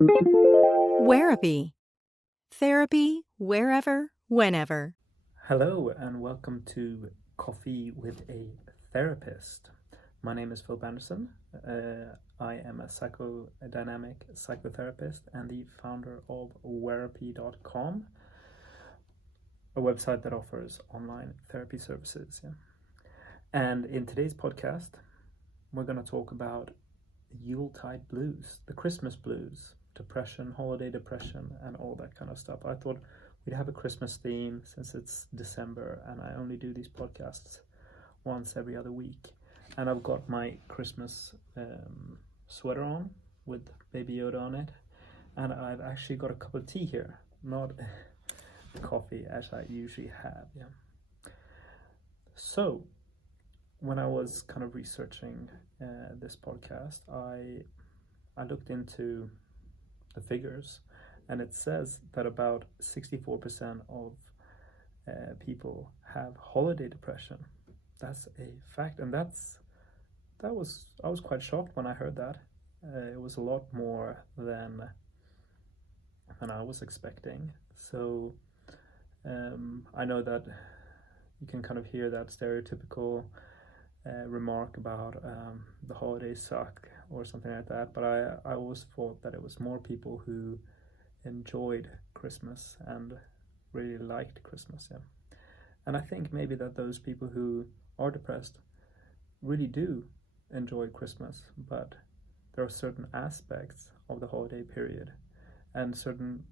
Wherapy. Therapy wherever, whenever. Hello and welcome to Coffee with a Therapist. My name is Phil Banderson. I am a psychodynamic psychotherapist and the founder of Wherapy.com, a website that offers online therapy services. Yeah. And in today's podcast, we're going to talk about Yuletide blues, the Christmas blues, depression, holiday depression, and all that kind of stuff. I thought we'd have a Christmas theme since it's December and I only do these podcasts once every other week. And I've got my Christmas sweater on with Baby Yoda on it. And I've actually got a cup of tea here, not coffee as I usually have. Yeah. So, when I was kind of researching this podcast, I looked into the figures, and it says that about 64% of people have holiday depression. That's a fact, and I was quite shocked when I heard that. It was a lot more than I was expecting. So I know that you can kind of hear that stereotypical remark about the holidays suck or something like that, but I always thought that it was more people who enjoyed Christmas and really liked Christmas. Yeah. And I think maybe that those people who are depressed really do enjoy Christmas, but there are certain aspects of the holiday period and certain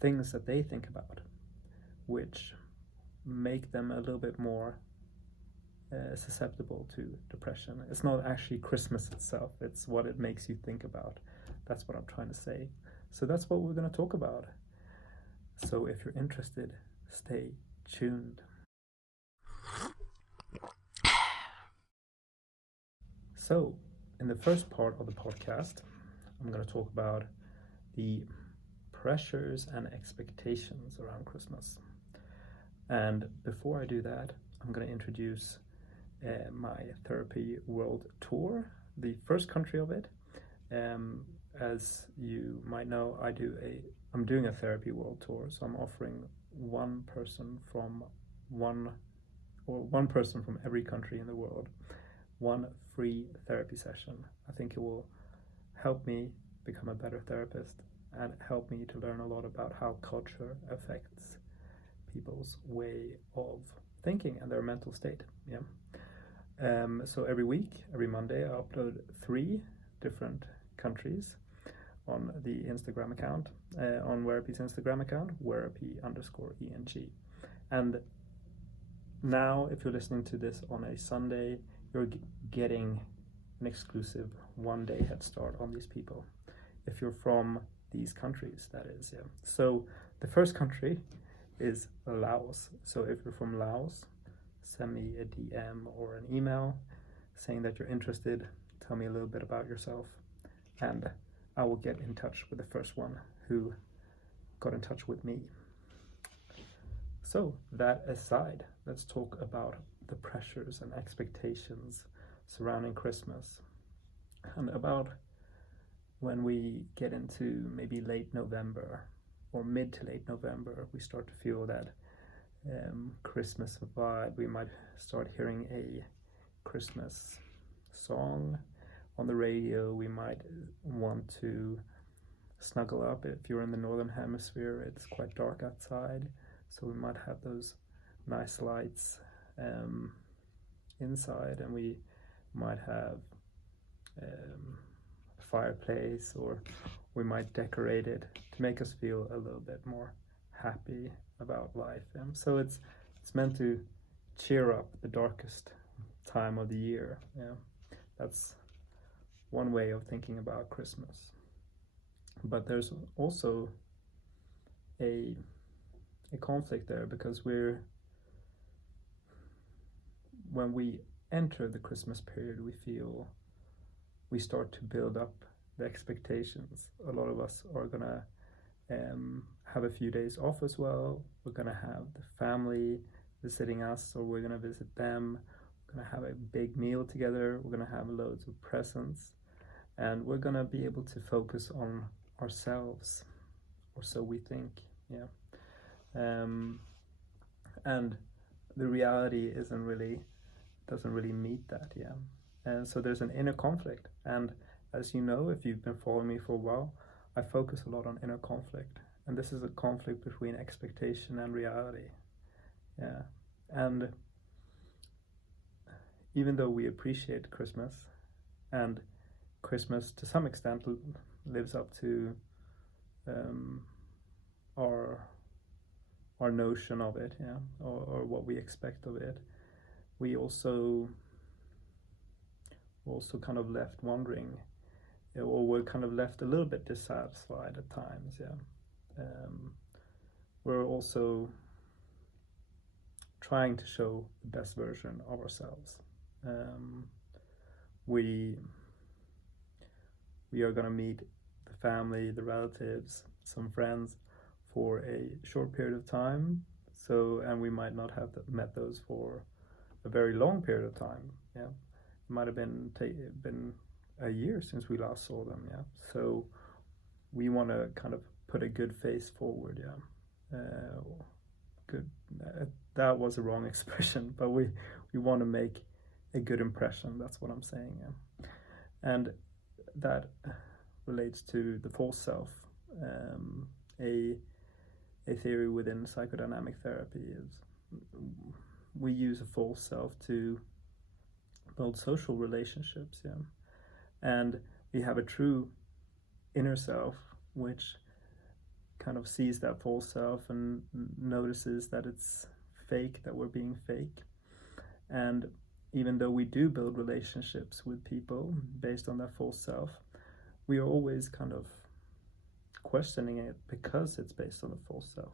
things that they think about which make them a little bit more susceptible to depression. It's not actually Christmas itself, it's what it makes you think about. That's what I'm trying to say. So that's what we're going to talk about. So if you're interested, stay tuned. So in the first part of the podcast, I'm going to talk about the pressures and expectations around Christmas. And before I do that, I'm going to introduce my therapy world tour, the first country of it. As you might know, I'm doing a therapy world tour, so I'm offering one person from every country in the world, one free therapy session. I think it will help me become a better therapist and help me to learn a lot about how culture affects people's way of thinking and their mental state. Yeah. So every week, every Monday, I upload 3 different countries on the Instagram account, on Wherapy's Instagram account, Wherapy_ENG. And now, if you're listening to this on a Sunday, you're getting an exclusive 1-day head start on these people. If you're from these countries, that is, yeah. So the first country is Laos. So if you're from Laos, send me a DM or an email saying that you're interested. Tell me a little bit about yourself, and I will get in touch with the first one who got in touch with me. So that aside, let's talk about the pressures and expectations surrounding Christmas, and about when we get into maybe late November or mid to late November, we start to feel that Christmas vibe. We might start hearing a Christmas song on the radio. We might want to snuggle up. If you're in the northern hemisphere, it's quite dark outside, so we might have those nice lights inside, and we might have a fireplace, or we might decorate it to make us feel a little bit more happy about life. So it's meant to cheer up the darkest time of the year. Yeah, that's one way of thinking about Christmas. But there's also a conflict there, because when we enter the Christmas period, we start to build up the expectations. A lot of us are gonna have a few days off as well. We're gonna have the family visiting us, or we're gonna visit them. We're gonna have a big meal together. We're gonna have loads of presents, and we're gonna be able to focus on ourselves, or so we think. Yeah. And the reality doesn't really meet that. Yeah. And so there's an inner conflict, and as you know, if you've been following me for a while, I focus a lot on inner conflict, and this is a conflict between expectation and reality. Yeah. And even though we appreciate Christmas, and Christmas to some extent lives up to our notion of it, yeah, or what we expect of it, we also kind of left wondering, or we're kind of left a little bit dissatisfied at times. Yeah. We're also trying to show the best version of ourselves. We are going to meet the family, the relatives, some friends for a short period of time. So, and we might not have met those for a very long period of time. Yeah, it might have been a year since we last saw them. Yeah, so we want to kind of put a good face forward. Yeah, good. That was a wrong expression, but we want to make a good impression. That's what I'm saying. Yeah, and that relates to the false self. A theory within psychodynamic therapy is we use a false self to build social relationships. Yeah, and we have a true inner self which kind of sees that false self and notices that it's fake, that we're being fake. And even though we do build relationships with people based on that false self, we are always kind of questioning it because it's based on the false self.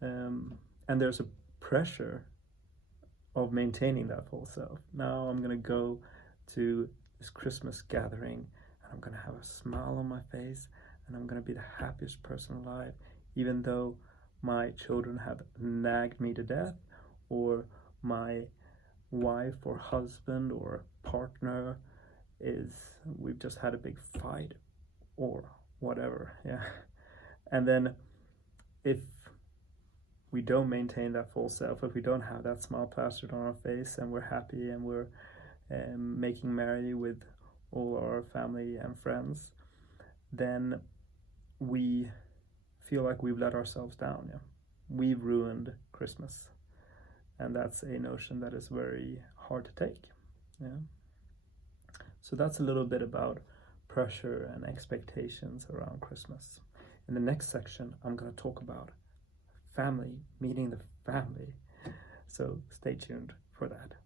And there's a pressure of maintaining that false self. Now I'm going to go to this Christmas gathering and I'm going to have a smile on my face and I'm going to be the happiest person alive, even though my children have nagged me to death, or my wife or husband or partner we've just had a big fight or whatever. Yeah. And then if we don't maintain that full self, if we don't have that smile plastered on our face and we're happy and we're making merry with all our family and friends, then we feel like we've let ourselves down. Yeah, we've ruined Christmas, and that's a notion that is very hard to take. Yeah. So that's a little bit about pressure and expectations around Christmas. In the next section, I'm going to talk about family, meeting the family. So stay tuned for that.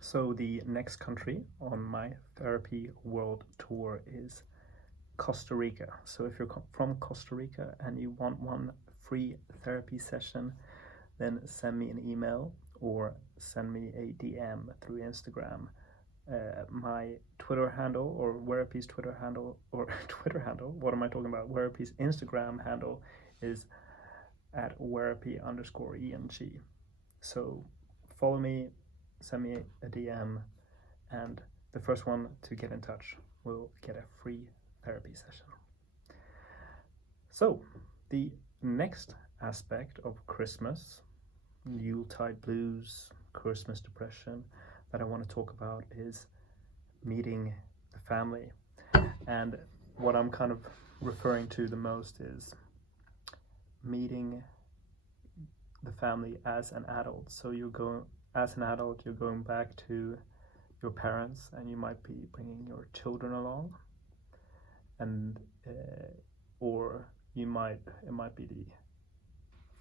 So the next country on my therapy world tour is Costa Rica. So if you're from Costa Rica and you want one free therapy session, then send me an email or send me a DM through Instagram. My Twitter handle, or Wherapy's Twitter handle, what am I talking about? Wherapy's Instagram handle is at Wherapy_ENG. So follow me, send me a DM, and the first one to get in touch will get a free therapy session. So the next aspect of Christmas, Yuletide blues, Christmas depression, that I want to talk about is meeting the family. And what I'm kind of referring to the most is meeting the family as an adult. So as an adult, you're going back to your parents, and you might be bringing your children along, and or it might be the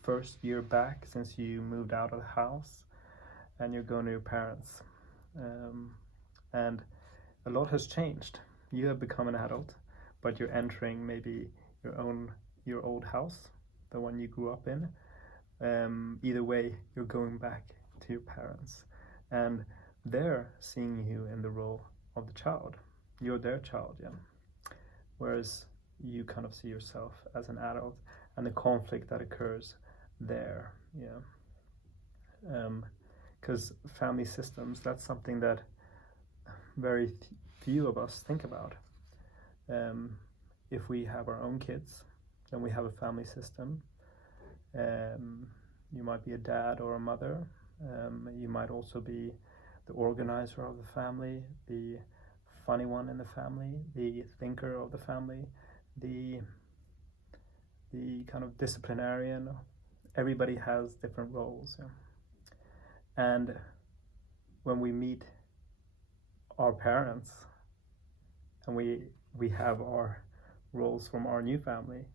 first year back since you moved out of the house, and you're going to your parents, and a lot has changed. You have become an adult, but you're entering maybe your old house, the one you grew up in. Either way, you're going back to your parents, and they're seeing you in the role of the child. You're their child, yeah. Whereas you kind of see yourself as an adult, and the conflict that occurs there, yeah. because family systems, that's something that very few of us think about. If we have our own kids, then we have a family system. You might be a dad or a mother. You might also be the organizer of the family, the funny one in the family, the thinker of the family, the kind of disciplinarian. Everybody has different roles. Yeah. And when we meet our parents and we have our roles from our new family,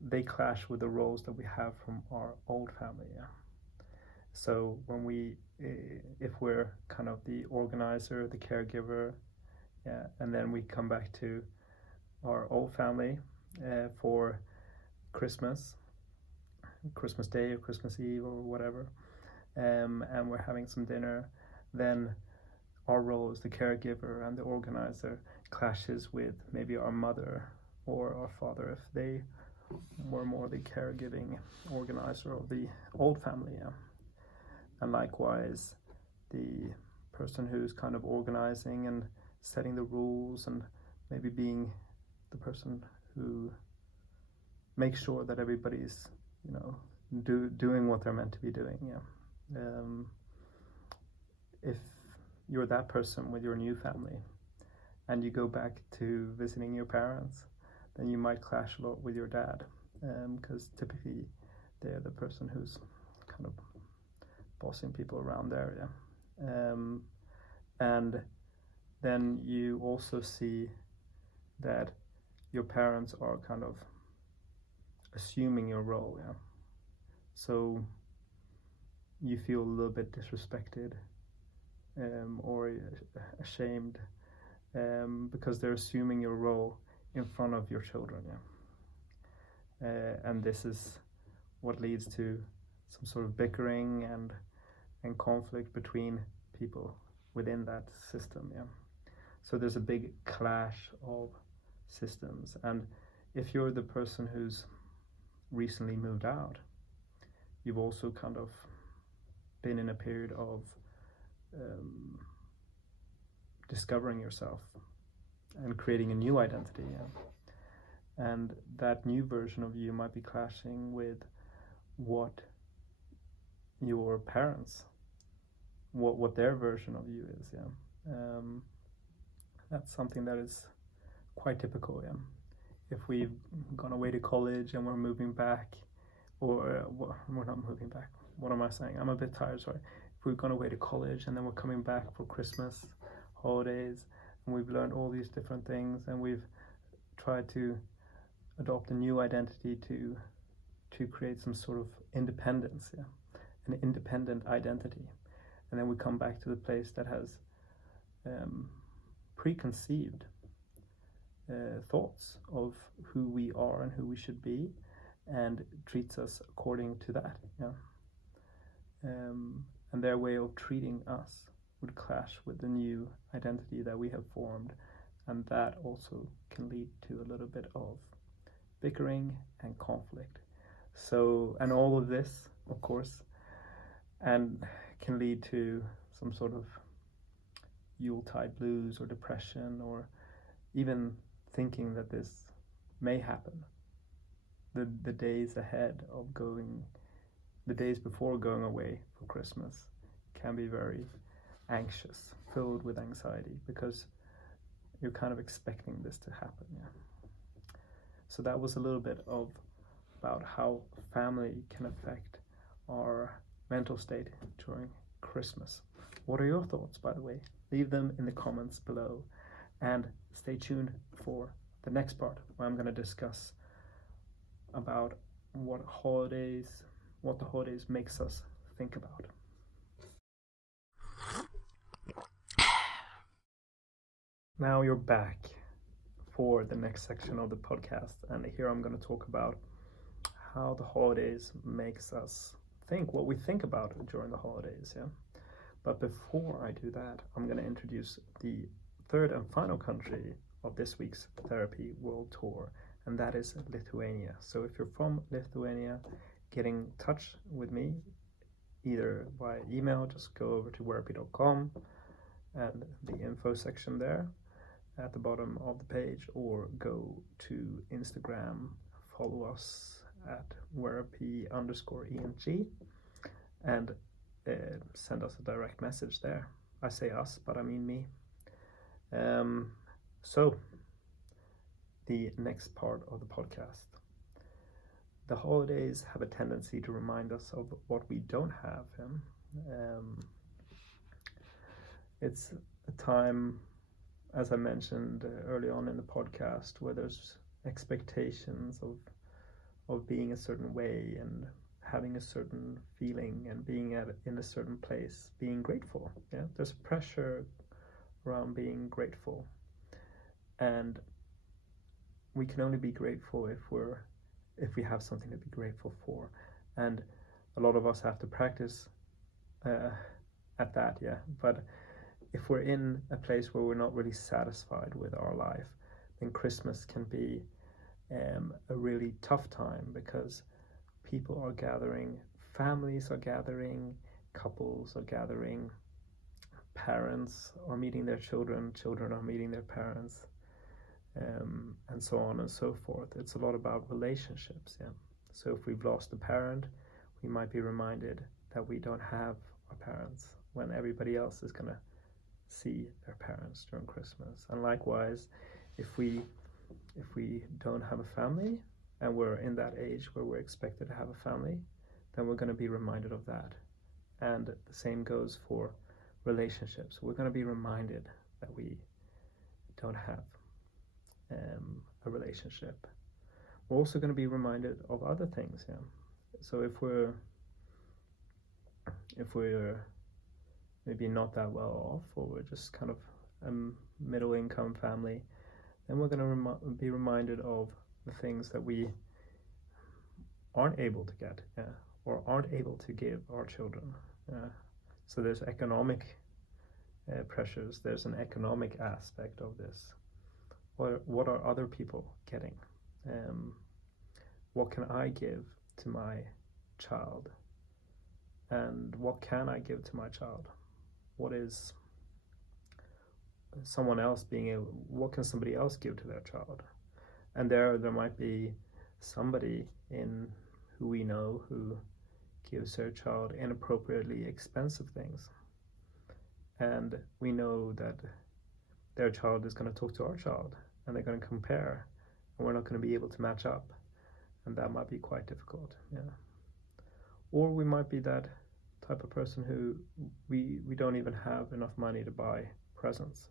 they clash with the roles that we have from our old family. Yeah. So when if we're kind of the organizer, the caregiver, yeah, and then we come back to our old family for Christmas Day or Christmas Eve or whatever, and we're having some dinner, then our role as the caregiver and the organizer clashes with maybe our mother or our father if they were more the caregiving organizer of the old family. Yeah. And likewise, the person who's kind of organizing and setting the rules and maybe being the person who makes sure that everybody's, doing what they're meant to be doing. Yeah. If you're that person with your new family and you go back to visiting your parents, then you might clash a lot with your dad, because typically they're the person who's kind of bossing people around there. Yeah. And then you also see that your parents are kind of assuming your role. Yeah. So you feel a little bit disrespected or ashamed because they're assuming your role in front of your children. Yeah. And this is what leads to some sort of bickering and conflict between people within that system. Yeah. So there's a big clash of systems. And if you're the person who's recently moved out, you've also kind of been in a period of discovering yourself and creating a new identity. Yeah. And that new version of you might be clashing with what your parents, what their version of you is. Yeah. That's something that is quite typical. Yeah. If we've gone away to college and we're moving back, or we're not moving back, what am I saying? I'm a bit tired, sorry. If we've gone away to college and then we're coming back for Christmas, holidays, and we've learned all these different things and we've tried to adopt a new identity to create some sort of independence, yeah, an independent identity. And then we come back to the place that has preconceived thoughts of who we are and who we should be, and treats us according to that. Yeah. And their way of treating us would clash with the new identity that we have formed, and that also can lead to a little bit of bickering and conflict. So, and all of this, of course, and can lead to some sort of Yuletide blues or depression, or even thinking that this may happen. The days ahead of the days before going away for Christmas can be very anxious, filled with anxiety, because you're kind of expecting this to happen. Yeah. So that was a little bit about how family can affect our mental state during Christmas. What are your thoughts, by the way? Leave them in the comments below, and stay tuned for the next part, where I'm going to discuss about what the holidays makes us think about. Now you're back for the next section of the podcast, and here I'm going to talk about how the holidays makes us think, what we think about during the holidays. Yeah. But before I do that, I'm going to introduce the third and final country of this week's Wherapy World Tour, and that is Lithuania. So if you're from Lithuania, get in touch with me either by email, just go over to wherapy.com and the info section there at the bottom of the page, or go to Instagram, follow us at Wherapy_ENG, and send us a direct message there. I say us, but I mean me. So, the next part of the podcast. The holidays have a tendency to remind us of what we don't have. It's a time, as I mentioned early on in the podcast, where there's expectations of being a certain way and having a certain feeling and being in a certain place, being grateful. Yeah, there's pressure around being grateful, and we can only be grateful if we have something to be grateful for, and a lot of us have to practice at that. Yeah, but if we're in a place where we're not really satisfied with our life, then Christmas can be a really tough time, because people are gathering, families are gathering, couples are gathering, parents are meeting their children, children are meeting their parents, and so on and so forth. It's a lot about relationships. Yeah. So if we've lost a parent, we might be reminded that we don't have our parents when everybody else is going to see their parents during Christmas. And likewise, if we don't have a family and we're in that age where we're expected to have a family, then we're going to be reminded of that. And the same goes for relationships. We're going to be reminded that we don't have a relationship. We're also going to be reminded of other things. Yeah. So if we're maybe not that well off, or we're just kind of a middle income family, then we're going to be reminded of the things that we aren't able to get, or aren't able to give our children. So there's economic pressures, there's an economic aspect of this. What are other people getting? What can I give to my child? And what can I give to my child? What is someone else being able, what can somebody else give to their child? And there might be somebody in who we know who gives their child inappropriately expensive things, and we know that their child is going to talk to our child and they're going to compare, and we're not going to be able to match up, and that might be quite difficult. Yeah. Or we might be that type of person who we don't even have enough money to buy presents.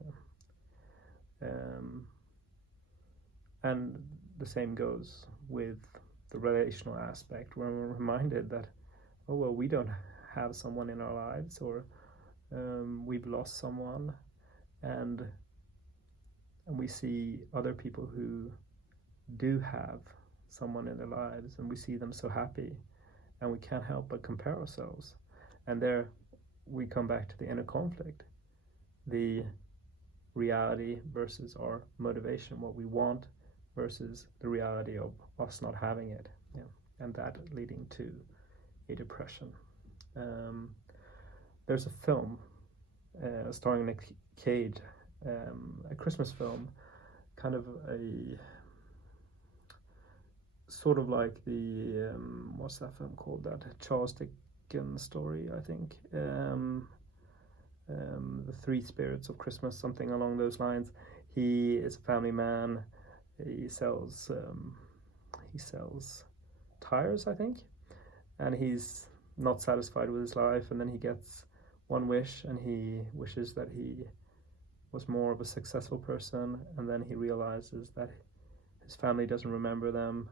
And the same goes with the relational aspect, where we're reminded that, oh well, we don't have someone in our lives, or we've lost someone, and we see other people who do have someone in their lives, and we see them so happy, and we can't help but compare ourselves. And there we come back to the inner conflict, the reality versus our motivation, what we want versus the reality of us not having it, and that leading to a depression. There's a film starring Nick Cage, a Christmas film, kind of a sort of like the what's that film called, that Charles Dickens story, I think, the Three Spirits of Christmas, something along those lines. He is a family man. He sells tires, I think, and he's not satisfied with his life, and then he gets one wish, and he wishes that he was more of a successful person, and then he realizes that his family doesn't remember them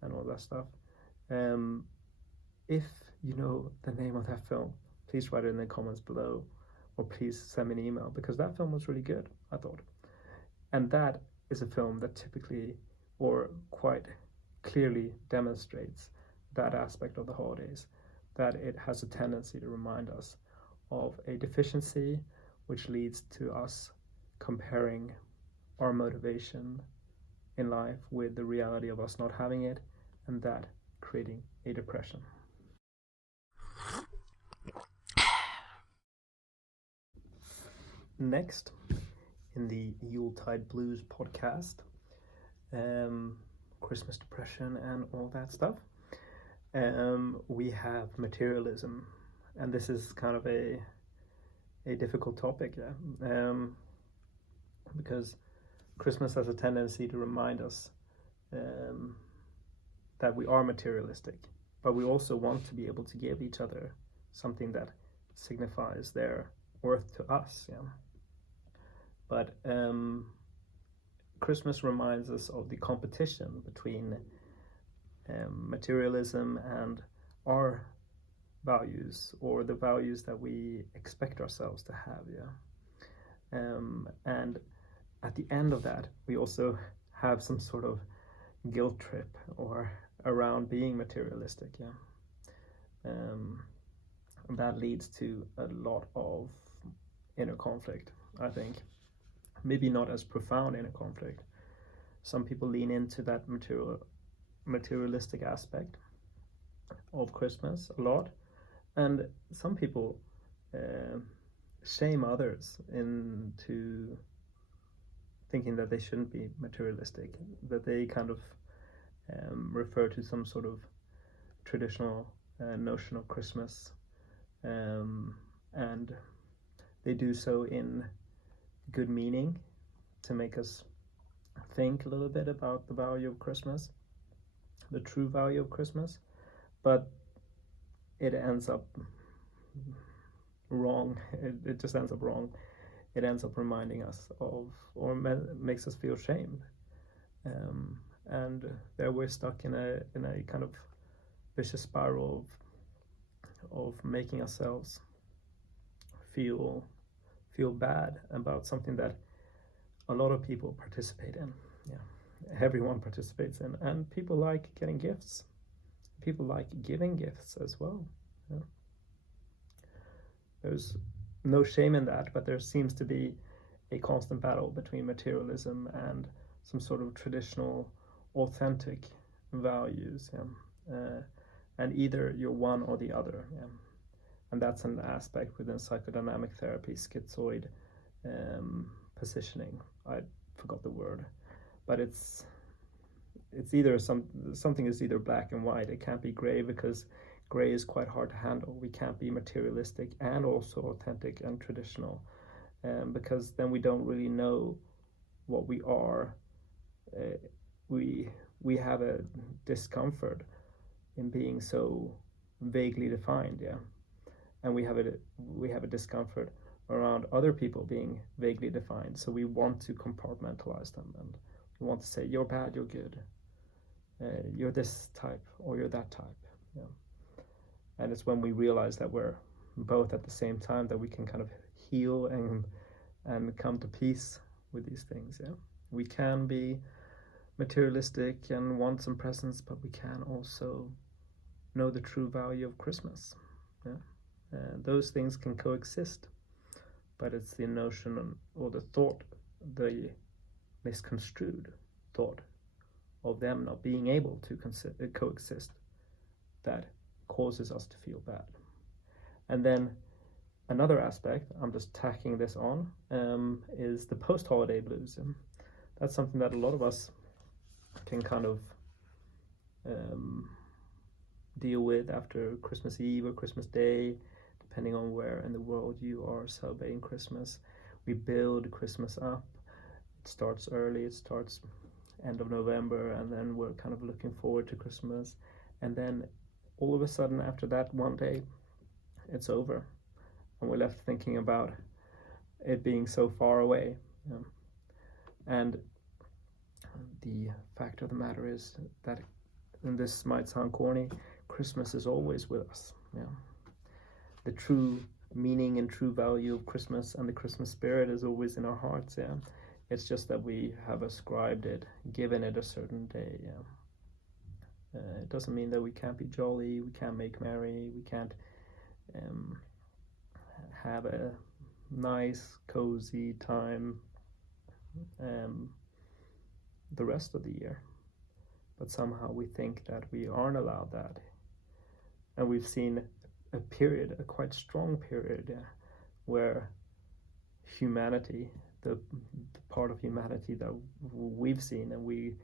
and all that stuff. If you know the name of that film, please write it in the comments below, or please send me an email, because that film was really good, I thought. And that is a film that typically, or quite clearly, demonstrates that aspect of the holidays, that it has a tendency to remind us of a deficiency, which leads to us comparing our motivation in life with the reality of us not having it, and that creating a depression. next in the Yuletide Blues podcast, Christmas depression and all that stuff, we have materialism, and this is kind of a difficult topic, because Christmas has a tendency to remind us that we are materialistic, but we also want to be able to give each other something that signifies their worth to us. But Christmas reminds us of the competition between materialism and our values, or the values that we expect ourselves to have. And at the end of that, we also have some sort of guilt trip or around being materialistic. That leads to a lot of inner conflict, I think. Maybe not as profound inner conflict. Some people lean into that materialistic aspect of Christmas a lot, and some people shame others into thinking that they shouldn't be materialistic, that they kind of refer to some sort of traditional notion of Christmas, and they do so in good meaning to make us think a little bit about the value of Christmas, the true value of Christmas, but it ends up wrong. It just ends up wrong. It ends up reminding us of, or makes us feel shamed, and there we're stuck in a kind of vicious spiral of making ourselves feel bad about something that a lot of people participate in. Everyone participates in, and people like getting gifts. People like giving gifts as well. There's no shame in that, but there seems to be a constant battle between materialism and some sort of traditional, authentic values. And either you're one or the other. And that's an aspect within psychodynamic therapy, schizoid positioning. I forgot the word, but it's either something is either black and white. It can't be gray, because gray is quite hard to handle. We can't be materialistic and also authentic and traditional, because then we don't really know what we are. We have a discomfort in being so vaguely defined, and we have a discomfort around other people being vaguely defined. So we want to compartmentalize them, and we want to say, you're bad, you're good, you're this type or you're that type. And it's when we realize that we're both at the same time that we can kind of heal and come to peace with these things. We can be materialistic and want some presents, but we can also know the true value of Christmas. Those things can coexist, but it's the notion or the thought, the misconstrued thought of them not being able to coexist, that causes us to feel bad. And then another aspect, I'm just tacking this on, is the post-holiday blues. And that's something that a lot of us can kind of deal with after Christmas Eve or Christmas Day, depending on where in the world you are celebrating Christmas. We build Christmas up. It starts early, it starts end of November, and then we're kind of looking forward to Christmas. And then all of a sudden, after that one day, it's over. And we're left thinking about it being so far away. And the fact of the matter is that, and this might sound corny, Christmas is always with us. The true meaning and true value of Christmas and the Christmas spirit is always in our hearts. It's just that we have ascribed it, given it a certain day. It doesn't mean that we can't be jolly, we can't make merry, we can't have a nice, cozy time the rest of the year. But somehow we think that we aren't allowed that. And we've seen a period, a quite strong period, where humanity, the part of humanity that we've seen and we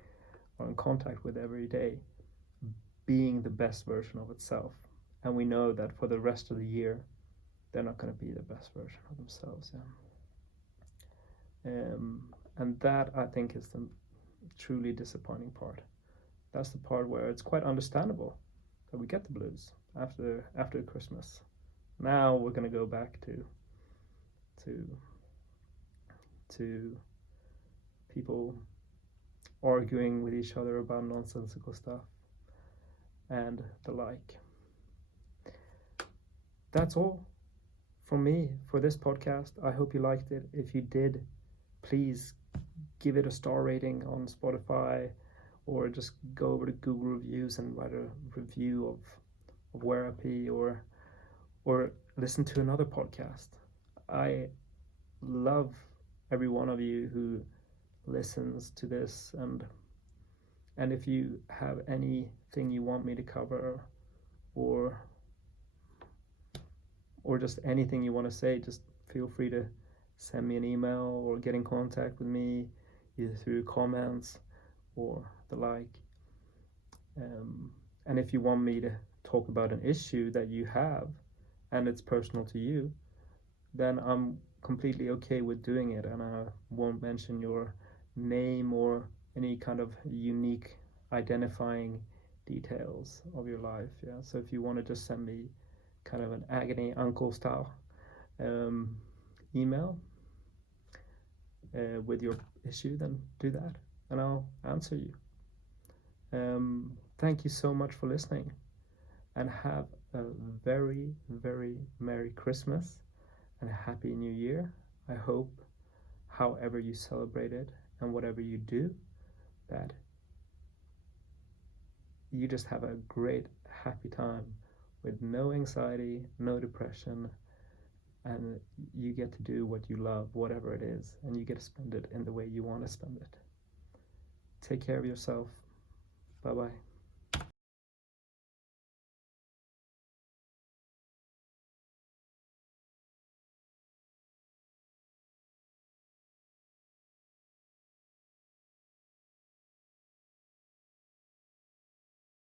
are in contact with every day, being the best version of itself. And we know that for the rest of the year, they're not going to be the best version of themselves. And that, I think, is the truly disappointing part. That's the part where it's quite understandable that we get the blues after Christmas. Now we're going to go back to people arguing with each other about nonsensical stuff and the like. That's all from me for this podcast. I hope you liked it. If you did, please give it a star rating on Spotify, or just go over to Google Reviews and write a review of Wherapy, or listen to another podcast. I love every one of you who listens to this, and if you have anything you want me to cover, or just anything you want to say, just feel free to send me an email or get in contact with me either through comments or the like. And if you want me to talk about an issue that you have and it's personal to you, then I'm completely okay with doing it, and I won't mention your name or any kind of unique identifying details of your life. So if you want to just send me kind of an agony uncle style email with your issue, then do that and I'll answer you. Thank you so much for listening, and have a very, very Merry Christmas and a Happy New Year. I hope, however you celebrate it and whatever you do, that you just have a great, happy time with no anxiety, no depression, and you get to do what you love, whatever it is, and you get to spend it in the way you want to spend it. Take care of yourself. Bye-bye.